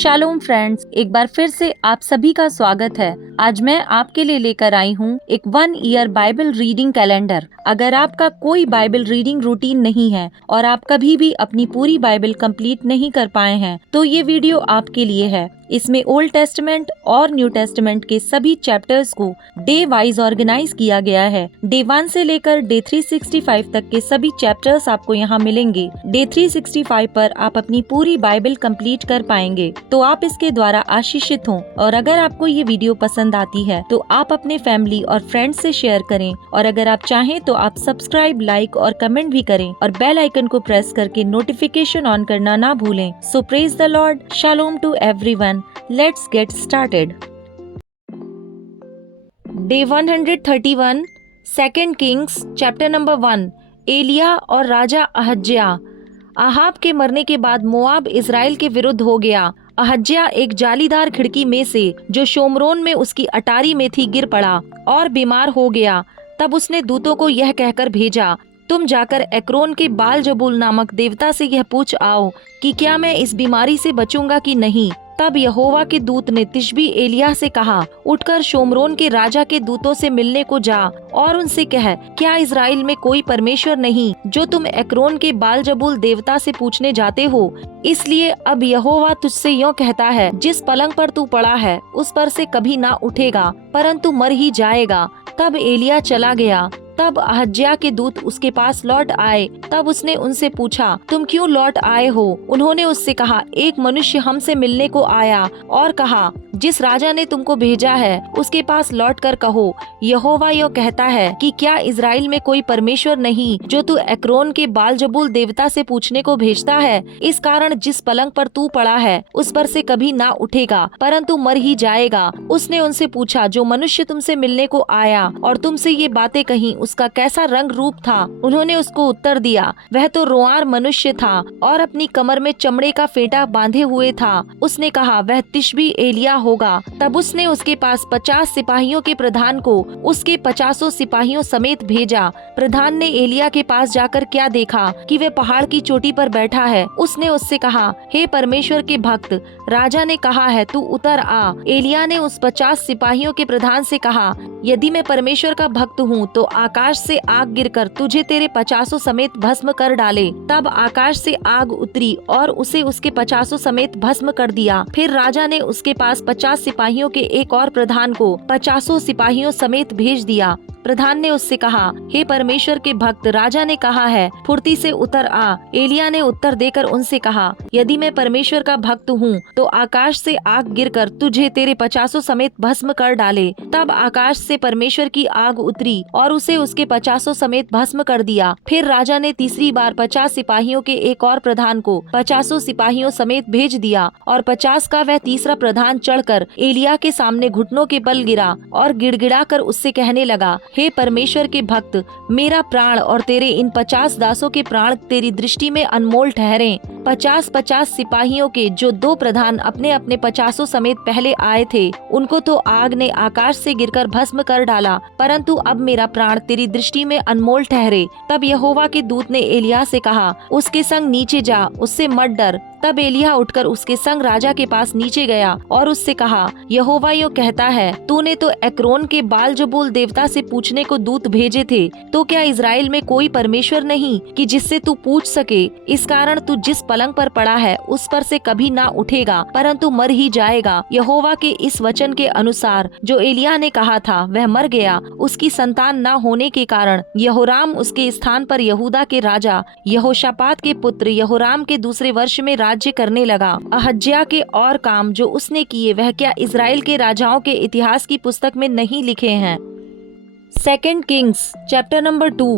Shalom friends, एक बार फिर से आप सभी का स्वागत है। आज मैं आपके लिए लेकर आई हूँ एक 1 ईयर बाइबल रीडिंग कैलेंडर। अगर आपका कोई बाइबल रीडिंग रूटीन नहीं है और आप कभी भी अपनी पूरी बाइबल कंप्लीट नहीं कर पाए हैं, तो ये वीडियो आपके लिए है। इसमें ओल्ड टेस्टमेंट और न्यू टेस्टमेंट के सभी चैप्टर्स को डे वाइज ऑर्गेनाइज किया गया है। डे 1 से लेकर डे 365 तक के सभी चैप्टर्स आपको यहाँ मिलेंगे। डे 365 पर आप अपनी पूरी बाइबल कंप्लीट कर पाएंगे, तो आप इसके द्वारा आशीषित हों। और अगर आपको ये वीडियो पसंद आती है तो आप अपने फैमिली और फ्रेंड्स से शेयर करें, और अगर आप चाहें तो आप सब्सक्राइब, लाइक और कमेंट भी करें और बेल आइकन को प्रेस करके नोटिफिकेशन ऑन करना ना भूलें। So praise the Lord, shalom to everyone. Let's get started. Day 131, 2 Kings, chapter number 1. Elia और राजा अहज्या। आहाब के मरने के बाद मोआब इजराइल के विरुद्ध हो गया। अहज्या एक जालीदार खिड़की में से जो शोमरोन में उसकी अटारी में थी गिर पड़ा और बीमार हो गया। तब उसने दूतों को यह कहकर भेजा, तुम जाकर एक्रोन के बाल जबूल नामक देवता से यह पूछ आओ कि क्या मैं इस बीमारी से बचूंगा कि नहीं। तब यहोवा के दूत ने तिशबी एलिया से कहा, उठकर शोमरोन के राजा के दूतों से मिलने को जा और उनसे कह, क्या इजराइल में कोई परमेश्वर नहीं जो तुम एक्रोन के बाल जबूल देवता से पूछने जाते हो। इसलिए अब यहोवा तुझसे यूं कहता है, जिस पलंग पर तू पड़ा है उस पर से कभी ना उठेगा, परंतु मर ही जाएगा। तब एलिया चला गया। तब अहज्या के दूत उसके पास लौट आए। तब उसने उनसे पूछा, तुम क्यों लौट आए हो? उन्होंने उससे कहा, एक मनुष्य हमसे मिलने को आया और कहा, जिस राजा ने तुमको भेजा है उसके पास लौट कर कहो, यहोवा यह कहता है कि क्या इजराइल में कोई परमेश्वर नहीं जो तू एक्रोन के बाल जबूल देवता से पूछने को भेजता है। इस कारण जिस पलंग पर तू पड़ा है उस पर से कभी ना उठेगा, परंतु मर ही जाएगा। उसने उनसे पूछा, जो मनुष्य तुमसे मिलने को आया और तुमसे ये बातें कही उसका कैसा रंग रूप था? उन्होंने उसको उत्तर दिया, वह तो रोंआर मनुष्य था और अपनी कमर में चमड़े का फेंटा बांधे हुए था। उसने कहा, वह तिशबी एलिया होगा। तब उसने उसके पास 50 सिपाहियों के प्रधान को उसके 50 सिपाहियों समेत भेजा। प्रधान ने एलिया के पास जाकर क्या देखा कि वह पहाड़ की चोटी पर बैठा है। उसने उससे कहा, हे परमेश्वर के भक्त, राजा ने कहा है तू उतर आ। एलिया ने उस 50 सिपाहियों के प्रधान से कहा, यदि मैं परमेश्वर का भक्त हूँ तो आकाश से आग गिरकर तुझे तेरे 50 समेत भस्म कर डाले। तब आकाश से आग उतरी और उसे उसके 50 समेत भस्म कर दिया। फिर राजा ने उसके पास 50 सिपाहियों के एक और प्रधान को 50 सिपाहियों समेत भेज दिया। प्रधान ने उससे कहा, हे परमेश्वर के भक्त, राजा ने कहा है फुर्ती से उतर आ। एलिया ने उत्तर देकर उनसे कहा, यदि मैं परमेश्वर का भक्त हूँ तो आकाश से आग गिरकर तुझे तेरे 50 समेत भस्म कर डाले। तब आकाश से परमेश्वर की आग उतरी और उसे उसके 50 समेत भस्म कर दिया। फिर राजा ने तीसरी बार 50 सिपाहियों के एक और प्रधान को 50 सिपाहियों समेत भेज दिया और 50 का वह तीसरा प्रधान चढ़कर एलिया के सामने घुटनों के बल गिरा और गिड़गिड़ा कर उससे कहने लगा, हे परमेश्वर के भक्त, मेरा प्राण और तेरे इन 50 दासों के प्राण तेरी दृष्टि में अनमोल ठहरे। 50-50 सिपाहियों के जो 2 प्रधान अपने अपने 50 समेत पहले आए थे, उनको तो आग ने आकाश से गिरकर भस्म कर डाला, परंतु अब मेरा प्राण तेरी दृष्टि में अनमोल ठहरे। तब यहोवा के दूत ने एलिया से कहा, उसके संग नीचे जा, उससे मत डर। तब एलिया उठकर उसके संग राजा के पास नीचे गया और उससे कहा, यहोवा यो कहता है, तूने तो एक्रोन के बाल जबूल देवता से पूछने को दूत भेजे थे, तो क्या इजराइल में कोई परमेश्वर नहीं कि जिससे तू पूछ सके। इस कारण तू जिस पलंग पर पड़ा है उस पर से कभी ना उठेगा, परंतु मर ही जाएगा। यहोवा के इस वचन के अनुसार जो एलिया ने कहा था वह मर गया। उसकी संतान न होने के कारण यहोराम उसके स्थान पर यहूदा के राजा यहोशापात के पुत्र यहोराम के दूसरे वर्ष में राज्य करने लगा। अहज्या के और काम जो उसने किए वह क्या इजराइल के राजाओं के इतिहास की पुस्तक में नहीं लिखे हैं। 2 किंग्स चैप्टर नंबर 2।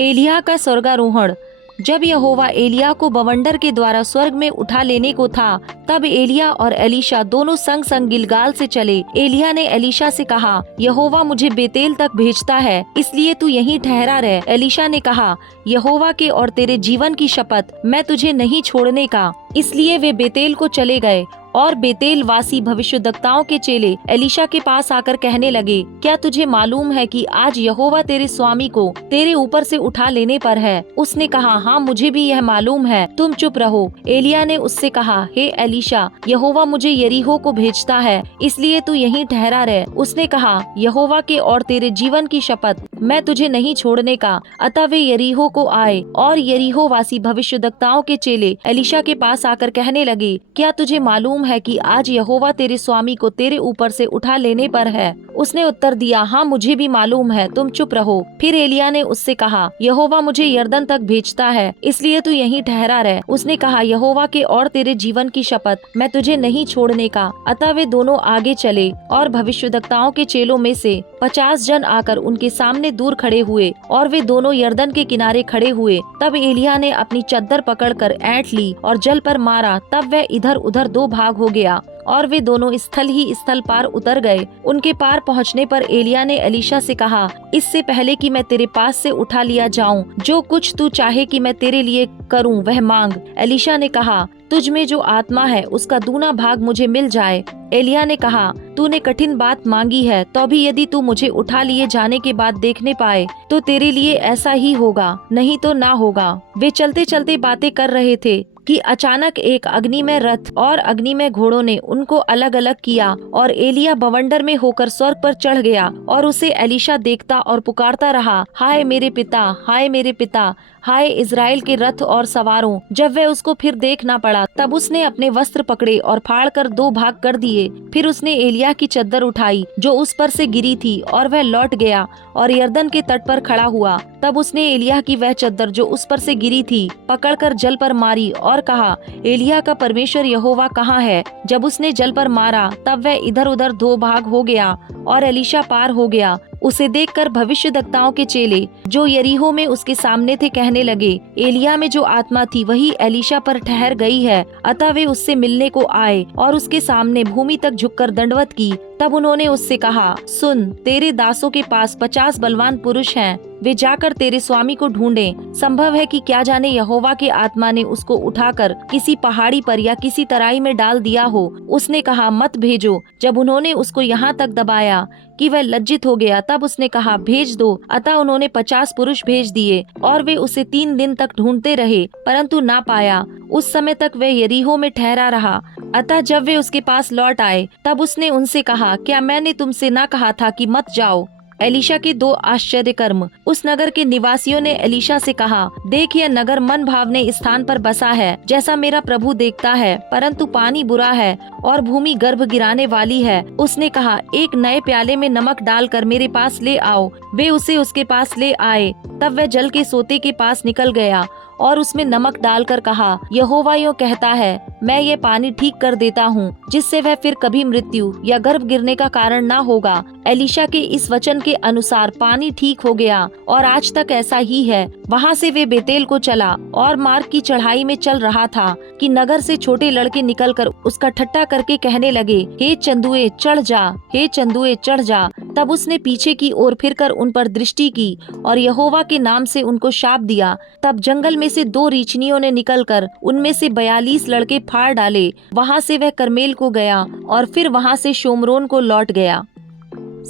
एलिया का स्वर्गारोहण। जब यहोवा एलिया को बवंडर के द्वारा स्वर्ग में उठा लेने को था, तब एलिया और एलीशा दोनों संग संग गिलगाल से चले। एलिया ने एलीशा से कहा, यहोवा मुझे बेतेल तक भेजता है, इसलिए तू यहीं ठहरा रह। एलीशा ने कहा, यहोवा के और तेरे जीवन की शपथ, मैं तुझे नहीं छोड़ने का। इसलिए वे बेतेल को चले गए और बेतेल वासी भविष्यद्वक्ताओं के चेले एलीशा के पास आकर कहने लगे, क्या तुझे मालूम है कि आज यहोवा तेरे स्वामी को तेरे ऊपर से उठा लेने पर है? उसने कहा, हाँ मुझे भी यह मालूम है, तुम चुप रहो। एलिया ने उससे कहा, हे एलीशा, यहोवा मुझे यरीहो को भेजता है, इसलिए तू यहीं ठहरा रह। उसने कहा, यहोवा के और तेरे जीवन की शपथ, मैं तुझे नहीं छोड़ने का। अतः वे यरीहो को आए और यरीहो वासी भविष्यद्वक्ताओं के चेले एलीशा के पास आकर कहने लगे, क्या तुझे मालूम है कि आज यहोवा तेरे स्वामी को तेरे ऊपर से उठा लेने पर है? उसने उत्तर दिया, हाँ मुझे भी मालूम है, तुम चुप रहो। फिर एलिया ने उससे कहा, यहोवा मुझे यरदन तक भेजता है, इसलिए तू यहीं ठहरा रह। उसने कहा, यहोवा के और तेरे जीवन की शपथ, मैं तुझे नहीं छोड़ने का। अतः वे दोनों आगे चले और भविष्यद्वक्ताओं के चेलों में से 50 जन आकर उनके सामने दूर खड़े हुए और वे दोनों यरदन के किनारे खड़े हुए। तब एलिया ने अपनी चद्दर पकड़कर ऐंठ ली और जल पर मारा, तब वह इधर उधर दो भाग हो गया और वे दोनों स्थल ही स्थल पार उतर गए। उनके पार पहुंचने पर एलिया ने एलीशा से कहा, इससे पहले कि मैं तेरे पास से उठा लिया जाऊं, जो कुछ तू चाहे कि मैं तेरे लिए करूं वह मांग। एलीशा ने कहा, तुझ में जो आत्मा है उसका दूना भाग मुझे मिल जाए। एलिया ने कहा, तूने कठिन बात मांगी है, तो भी यदि तू मुझे उठा लिए जाने के बाद देखने पाए तो तेरे लिए ऐसा ही होगा, नहीं तो ना होगा। वे चलते चलते बातें कर रहे थे कि अचानक एक अग्निमय रथ और अग्निमय घोड़ों ने उनको अलग अलग किया और एलिया बवंडर में होकर स्वर्ग पर चढ़ गया और उसे एलीशा देखता और पुकारता रहा, हाय मेरे पिता, हाय मेरे पिता, हाय इज़राइल के रथ और सवारों। जब वह उसको फिर देख ना पड़ा तब उसने अपने वस्त्र पकड़े और फाड़ कर दो भाग कर दिए। फिर उसने एलिया की चद्दर उठाई जो उस पर से गिरी थी और वह लौट गया और यरदन के तट पर खड़ा हुआ। तब उसने एलिया की वह चद्दर जो उस पर से गिरी थी पकड़कर जल पर मारी और कहा, एलिया का परमेश्वर यहोवा कहाँ है? जब उसने जल पर मारा तब वह इधर उधर दो भाग हो गया और एलीशा पार हो गया। उसे देखकर भविष्यद्वक्ताओं के चेले जो यरीहो में उसके सामने थे कहने लगे, एलिया में जो आत्मा थी वही एलीशा पर ठहर गई है। अतः वे उससे मिलने को आए और उसके सामने भूमि तक झुककर दंडवत की। तब उन्होंने उससे कहा, सुन, तेरे दासों के पास 50 बलवान पुरुष हैं, वे जाकर तेरे स्वामी को ढूंढें। संभव है कि क्या जाने यहोवा की आत्मा ने उसको उठाकर किसी पहाड़ी पर या किसी तराई में डाल दिया हो। उसने कहा, मत भेजो। जब उन्होंने उसको यहाँ तक दबाया कि वह लज्जित हो गया तब उसने कहा, भेज दो। अतः उन्होंने 50 पुरुष भेज दिए और वे उसे 3 दिन तक ढूंढते रहे परंतु ना पाया। उस समय तक वह यरीहो में ठहरा रहा। अतः जब वे उसके पास लौट आए तब उसने उनसे कहा, क्या मैंने तुमसे ना कहा था कि मत जाओ? एलीशा के 2 आश्चर्य कर्म। उस नगर के निवासियों ने एलीशा से कहा, देख यह नगर मन भावने स्थान पर बसा है जैसा मेरा प्रभु देखता है, परंतु पानी बुरा है और भूमि गर्भ गिराने वाली है। उसने कहा, एक नए प्याले में नमक डालकर मेरे पास ले आओ। वे उसे उसके पास ले आए। तब वह जल के सोते के पास निकल गया और उसमें नमक डालकर कहा, यहोवा यूं कहता है, मैं ये पानी ठीक कर देता हूँ जिससे वह फिर कभी मृत्यु या गर्भ गिरने का कारण ना होगा। एलीशा के इस वचन के अनुसार पानी ठीक हो गया और आज तक ऐसा ही है। वहाँ से वे बेतेल को चला और मार्ग की चढ़ाई में चल रहा था कि नगर से छोटे लड़के निकलकर उसका ठट्ठा करके कहने लगे, हे चंदुए चढ़ जा, हे चंदुए चढ़ जा। तब उसने पीछे की ओर फिरकर उन पर दृष्टि की और यहोवा के नाम से उनको शाप दिया। तब जंगल में से 2 रीछनियों ने निकलकर उनमें से 42 लड़के फाड़ डाले। वहाँ से वह करमेल को गया और फिर वहाँ से शोमरोन को लौट गया।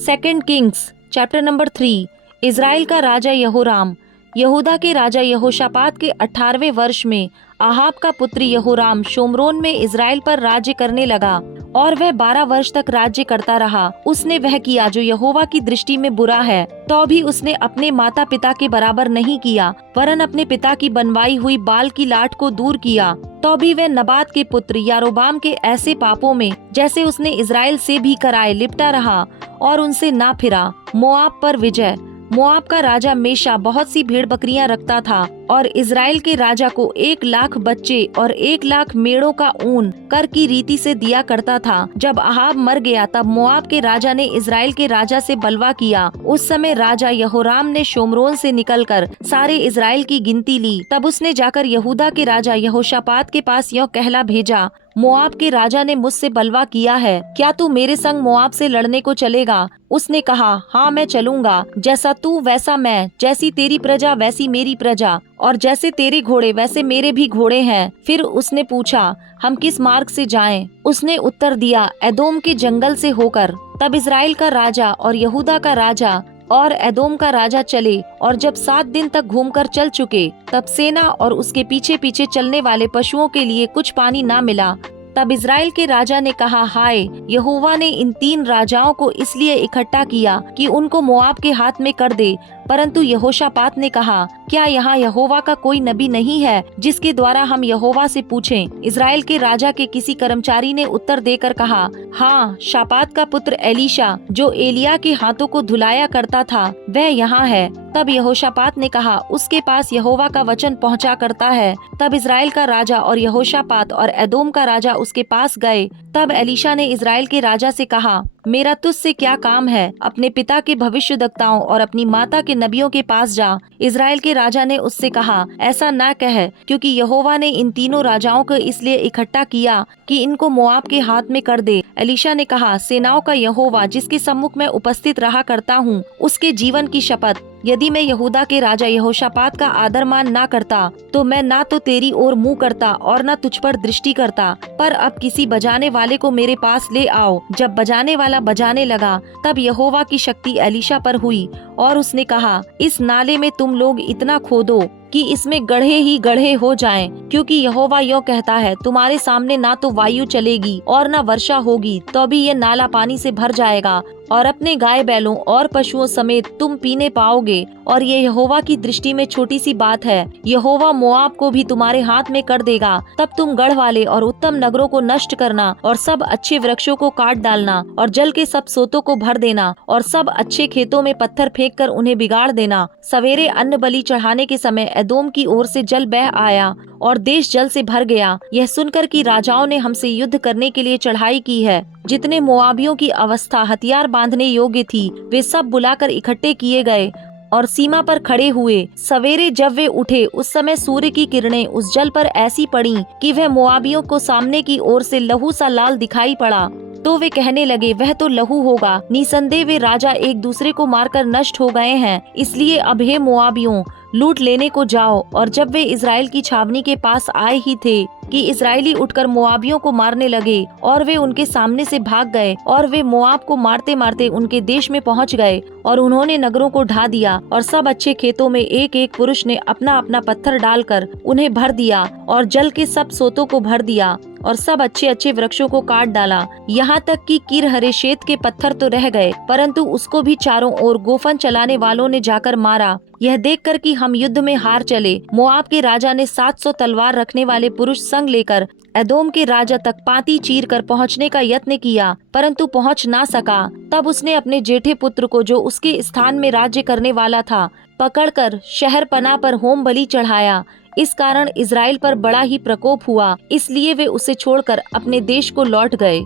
2 किंग्स चैप्टर नंबर 3। इज़राइल का राजा यहोराम। यहूदा के राजा यहोशापात के 18वें वर्ष में आहाब का पुत्र यहोराम शोमरोन में इज़राइल पर राज्य करने लगा और वह 12 वर्ष तक राज्य करता रहा। उसने वह किया जो यहोवा की दृष्टि में बुरा है, तो भी उसने अपने माता पिता के बराबर नहीं किया, वरन अपने पिता की बनवाई हुई बाल की लाट को दूर किया। तो भी वह नबात के पुत्र यारोबाम के ऐसे पापों में जैसे उसने इज़राइल से भी कराए लिपटा रहा और उनसे ना फिरा। मोआब पर विजय। मोआब का राजा मेशा बहुत सी भेड़ बकरियां रखता था और इज़राइल के राजा को 1 लाख बच्चे और 1 लाख मेढ़ों का ऊन कर की रीति से दिया करता था। जब आहाब मर गया तब मोआब के राजा ने इज़राइल के राजा से बलवा किया। उस समय राजा यहोराम ने शोमरोन से निकलकर सारे इज़राइल की गिनती ली। तब उसने जाकर यहूदा के राजा यहोशापात के पास यह कहला भेजा, मोआब के राजा ने मुझसे बलवा किया है, क्या तू मेरे संग मोआब से लड़ने को चलेगा? उसने कहा, हाँ मैं चलूंगा। जैसा तू वैसा मैं, जैसी तेरी प्रजा वैसी मेरी प्रजा, और जैसे तेरे घोड़े वैसे मेरे भी घोड़े हैं। फिर उसने पूछा, हम किस मार्ग से जाएं? उसने उत्तर दिया, एदोम के जंगल से होकर। तब इजराइल का राजा और यहूदा का राजा और एदोम का राजा चले, और जब 7 दिन तक घूमकर चल चुके, तब सेना और उसके पीछे पीछे चलने वाले पशुओं के लिए कुछ पानी ना मिला। तब इजराइल के राजा ने कहा, हाय, यहोवा ने इन 3 राजाओं को इसलिए इकट्ठा किया कि उनको मोआब के हाथ में कर दे। परंतु यहोशापात ने कहा, क्या यहाँ यहोवा का कोई नबी नहीं है जिसके द्वारा हम यहोवा से पूछें? इजराइल के राजा के किसी कर्मचारी ने उत्तर देकर कहा, हाँ, शापात का पुत्र एलीशा जो एलिया के हाथों को धुलाया करता था, वह यहाँ है। तब यहोशापात ने कहा, उसके पास यहोवा का वचन पहुँचा करता है। तब इजराइल का राजा और यहोशापात और एदोम का राजा उसके पास गए। तब एलीशा ने इजराइल के राजा से कहा, मेरा तुझसे क्या काम है? अपने पिता के भविष्यद्वक्ताओं और अपनी माता के नबियों के पास जा। इजराइल के राजा ने उससे कहा, ऐसा न कह, क्योंकि यहोवा ने इन तीनों राजाओं को इसलिए इकट्ठा किया कि इनको मोआब के हाथ में कर दे। एलीशा ने कहा, सेनाओं का यहोवा जिसके सम्मुख मैं उपस्थित रहा करता हूँ, उसके जीवन की शपथ, यदि मैं यहूदा के राजा यहोशापात का आदर मान ना करता, तो मैं ना तो तेरी ओर मुंह करता और न तुझ पर दृष्टि करता। पर अब किसी बजाने वाले को मेरे पास ले आओ। जब बजाने वाला बजाने लगा, तब यहोवा की शक्ति एलीशा पर हुई, और उसने कहा, इस नाले में तुम लोग इतना खोदो कि इसमें गड्ढे ही गड्ढे हो जाएं, क्योंकि यहोवा यो कहता है, तुम्हारे सामने ना तो वायु चलेगी और न वर्षा होगी, तो भी ये नाला पानी से भर जाएगा, और अपने गाय बैलों और पशुओं समेत तुम पीने पाओगे। और ये यहोवा की दृष्टि में छोटी सी बात है। यहोवा मोआब को भी तुम्हारे हाथ में कर देगा। तब तुम गढ़ वाले और उत्तम नगरों को नष्ट करना, और सब अच्छे वृक्षों को काट डालना, और जल के सब सोतों को भर देना, और सब अच्छे खेतों में पत्थर फेंक कर उन्हें बिगाड़ देना। सवेरे अन्न बलि चढ़ाने के समय एदोम की ओर से जल बह आया, और देश जल से भर गया। यह सुनकर कि राजाओं ने हमसे युद्ध करने के लिए चढ़ाई की है, जितने मोआबियों की अवस्था हथियार बांधने योग्य थी, वे सब बुलाकर इकट्ठे किए गए और सीमा पर खड़े हुए। सवेरे जब वे उठे, उस समय सूर्य की किरणें उस जल पर ऐसी पड़ी कि वह मोआबियों को सामने की ओर से लहू सा लाल दिखाई पड़ा। तो वे कहने लगे, वह तो लहू होगा। निसंदेह वे राजा एक दूसरे को मारकर नष्ट हो गए हैं। इसलिए अब हे मोआबियों, लूट लेने को जाओ। और जब वे इजराइल की छावनी के पास आए ही थे कि इजरायली उठकर मोआबियों को मारने लगे, और वे उनके सामने से भाग गए, और वे मोआब को मारते मारते उनके देश में पहुंच गए, और उन्होंने नगरों को ढा दिया, और सब अच्छे खेतों में एक एक पुरुष ने अपना अपना पत्थर डालकर उन्हें भर दिया, और जल के सब सोतों को भर दिया, और सब अच्छे अच्छे वृक्षों को काट डाला। यहाँ तक कि किर हरेशेत के पत्थर तो रह गए, परंतु उसको भी चारों ओर गोफन चलाने वालों ने जाकर मारा। यह देखकर कि हम युद्ध में हार चले, मोआब के राजा ने 700 तलवार रखने वाले पुरुष संग लेकर एदोम के राजा तक पाती चीर कर पहुँचने का यत्न किया, परंतु पहुँच ना सका। तब उसने अपने जेठे पुत्र को, जो उसके स्थान में राज्य करने वाला था, पकड़कर शहर पना पर होम बलि चढ़ाया। इस कारण इजराइल पर बड़ा ही प्रकोप हुआ, इसलिए वे उसे छोड़कर अपने देश को लौट गए।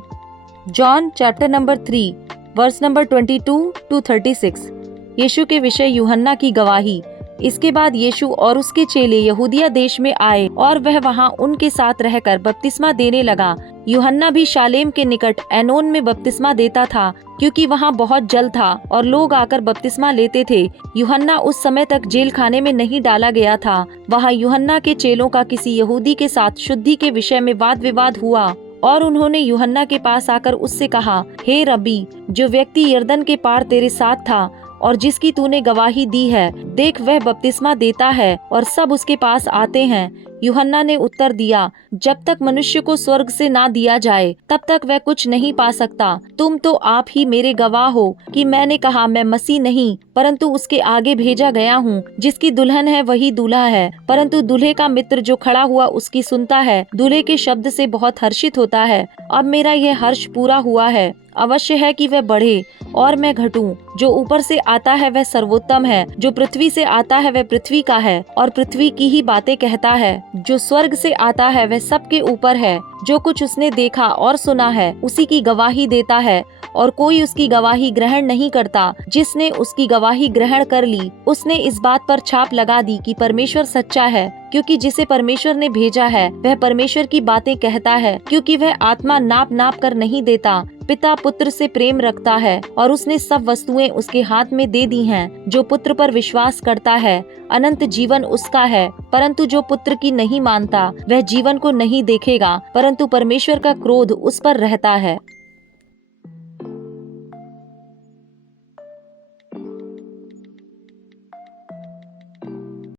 John chapter number 3 verse number 22 to 36। यीशु के विषय यूहन्ना की गवाही। इसके बाद यीशु और उसके चेले यहूदिया देश में आए, और वह वहां उनके साथ रहकर बपतिस्मा देने लगा। यूहन्ना भी शालेम के निकट एनोन में बपतिस्मा देता था, क्योंकि वहां बहुत जल था और लोग आकर बपतिस्मा लेते थे। यूहन्ना उस समय तक जेल खाने में नहीं डाला गया था। वहां यूहन्ना के चेलों का किसी यहूदी के साथ शुद्धि के विषय में वाद विवाद हुआ, और उन्होंने यूहन्ना के पास आकर उससे कहा, हे रब्बी, जो व्यक्ति यरदन के पार तेरे साथ था और जिसकी तूने गवाही दी है, देख वह बपतिस्मा देता है और सब उसके पास आते हैं। यूहन्ना ने उत्तर दिया, जब तक मनुष्य को स्वर्ग से ना दिया जाए, तब तक वह कुछ नहीं पा सकता। तुम तो आप ही मेरे गवाह हो कि मैंने कहा, मैं मसीह नहीं, परंतु उसके आगे भेजा गया हूँ। जिसकी दुल्हन है वही दूल्हा है, परंतु दूल्हे का मित्र जो खड़ा हुआ उसकी सुनता है, दूल्हे के शब्द से बहुत हर्षित होता है। अब मेरा यह हर्ष पूरा हुआ है। अवश्य है कि वह बढ़े और मैं घटूं। जो ऊपर से आता है वह सर्वोत्तम है, जो पृथ्वी से आता है वह पृथ्वी का है और पृथ्वी की ही बातें कहता है। जो स्वर्ग से आता है वह सबके ऊपर है। जो कुछ उसने देखा और सुना है उसी की गवाही देता है, और कोई उसकी गवाही ग्रहण नहीं करता। जिसने उसकी गवाही ग्रहण कर ली उसने इस बात पर छाप लगा दी कि परमेश्वर सच्चा है, क्योंकि जिसे परमेश्वर ने भेजा है वह परमेश्वर की बातें कहता है, क्योंकि वह आत्मा नाप नाप कर नहीं देता। पिता पुत्र से प्रेम रखता है और उसने सब वस्तुएं उसके हाथ में दे दी हैं। जो पुत्र पर विश्वास करता है अनंत जीवन उसका है, परंतु जो पुत्र की नहीं मानता वह जीवन को नहीं देखेगा, परंतु परमेश्वर का क्रोध उस पर रहता है।